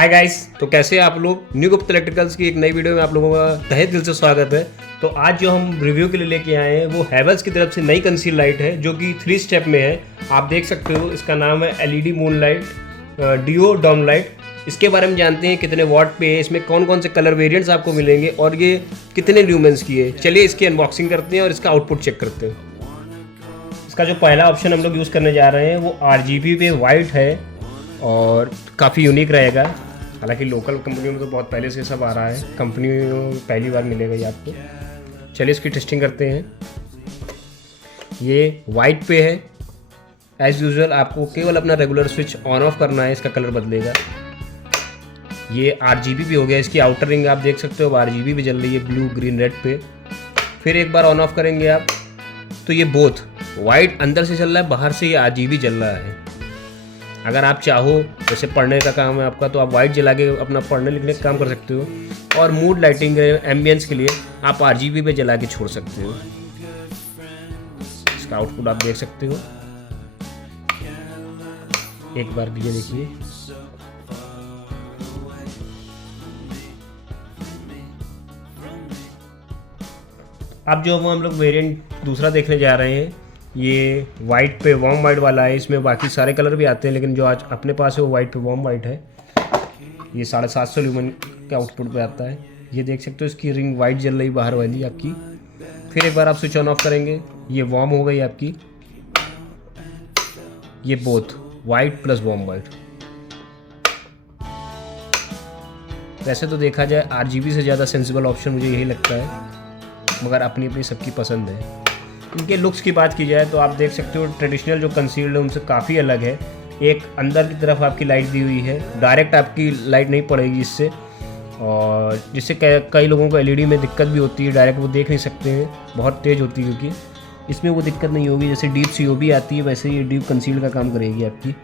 Hi guys, तो कैसे हैं आप लोग। न्यू गुप्ता इलेक्ट्रिकल्स की एक नई वीडियो में आप लोगों का तहे दिल से स्वागत है। तो आज जो हम रिव्यू के लिए लेके आए हैं वो हैवेल्स की तरफ से नई कंसील लाइट है जो कि 3 स्टेप में है। आप देख सकते हो, इसका नाम है एलईडी मून लाइट डिओ डॉम लाइट। इसके बारे में जानते हैं कितने वॉट पे है, इसमें कौन कौन से कलर वेरिएंट्स आपको मिलेंगे और ये कितने ल्यूमेंस की है। चलिए इसकी अनबॉक्सिंग करते हैं और इसका आउटपुट चेक करते हैं। इसका जो पहला ऑप्शन हम लोग यूज़ करने जा रहे हैं वो RGB पे वाइट है और काफ़ी यूनिक रहेगा। हालांकि लोकल कंपनियों में तो बहुत पहले से सब आ रहा है, कंपनी में पहली बार मिलेगा ये आपको। चलिए इसकी टेस्टिंग करते हैं। ये वाइट पे है। एज़ यूजुअल आपको केवल अपना रेगुलर स्विच ऑन ऑफ करना है, इसका कलर बदलेगा। ये RGB भी हो गया। इसकी आउटर रिंग आप देख सकते हो RGB भी जल रही है, ब्लू ग्रीन रेड पे। फिर एक बार ऑन ऑफ करेंगे आप तो ये बोथ वाइट अंदर से चल रहा है, बाहर से ये RGB जल रहा है। अगर आप चाहो, जैसे पढ़ने का काम है आपका, तो आप वाइट जला के अपना पढ़ने लिखने का काम कर सकते हो, और मूड लाइटिंग एम्बियंस के लिए आप RGB पे जला के छोड़ सकते हो। इसका आउटपुट आप देख सकते हो। एक बार ये देखिए, अब जो हम लोग वेरिएंट दूसरा देखने जा रहे हैं, ये वाइट पे वार्म वाइट वाला है। इसमें बाकी सारे कलर भी आते हैं, लेकिन जो आज अपने पास है वो वाइट पे वार्म वाइट है। ये 750 ल्यूमेन के आउटपुट पे आता है। ये देख सकते हो, इसकी रिंग वाइट जल रही बाहर वाली आपकी। फिर एक बार आप स्विच ऑन ऑफ करेंगे, ये वार्म हो गई आपकी। ये both white plus warm white. वैसे तो देखा जाए RGB से ज़्यादा सेंसिबल ऑप्शन मुझे यही लगता है, मगर अपनी अपनी सबकी पसंद है। इनके लुक्स की बात की जाए तो आप देख सकते हो ट्रेडिशनल जो कंसील्ड है उनसे काफ़ी अलग है। एक अंदर की तरफ आपकी लाइट दी हुई है, डायरेक्ट आपकी लाइट नहीं पड़ेगी इससे, और जिससे कई लोगों को LED में दिक्कत भी होती है, डायरेक्ट वो देख नहीं सकते हैं, बहुत तेज़ होती है। क्योंकि इसमें वो दिक्कत नहीं होगी। जैसे डीप COB आती है, वैसे ये डीप कंसील्ड का काम करेगी आपकी।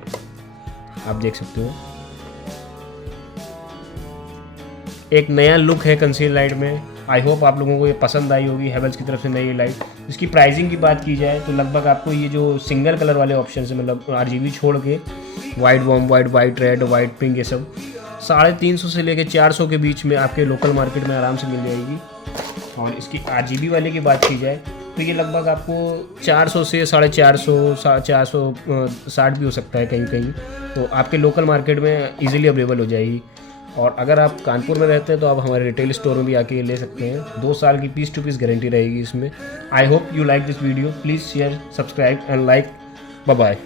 आप देख सकते हो एक नया लुक है कंसील लाइट में। आई होप आप लोगों को ये पसंद आई होगी, हैवेल्स की तरफ से नई लाइट। इसकी प्राइसिंग की बात की जाए तो लगभग आपको ये जो सिंगल कलर वाले ऑप्शन है, मतलब RGB छोड़ के white warm white, white red, white pink, ये सब 350 से लेकर 400 के बीच में आपके लोकल मार्केट में आराम से मिल जाएगी। और इसकी RGB वाले की बात की जाए तो ये लगभग आपको 400 से 450, 460 भी हो सकता है कहीं कहीं, तो आपके लोकल मार्केट में ईजिली अवेलेबल हो जाएगी। और अगर आप कानपुर में रहते हैं तो आप हमारे रिटेल स्टोर में भी आके ले सकते हैं। 2 साल की पीस टू पीस गारंटी रहेगी इसमें। I hope you like this video. Please share, subscribe and like. Bye bye.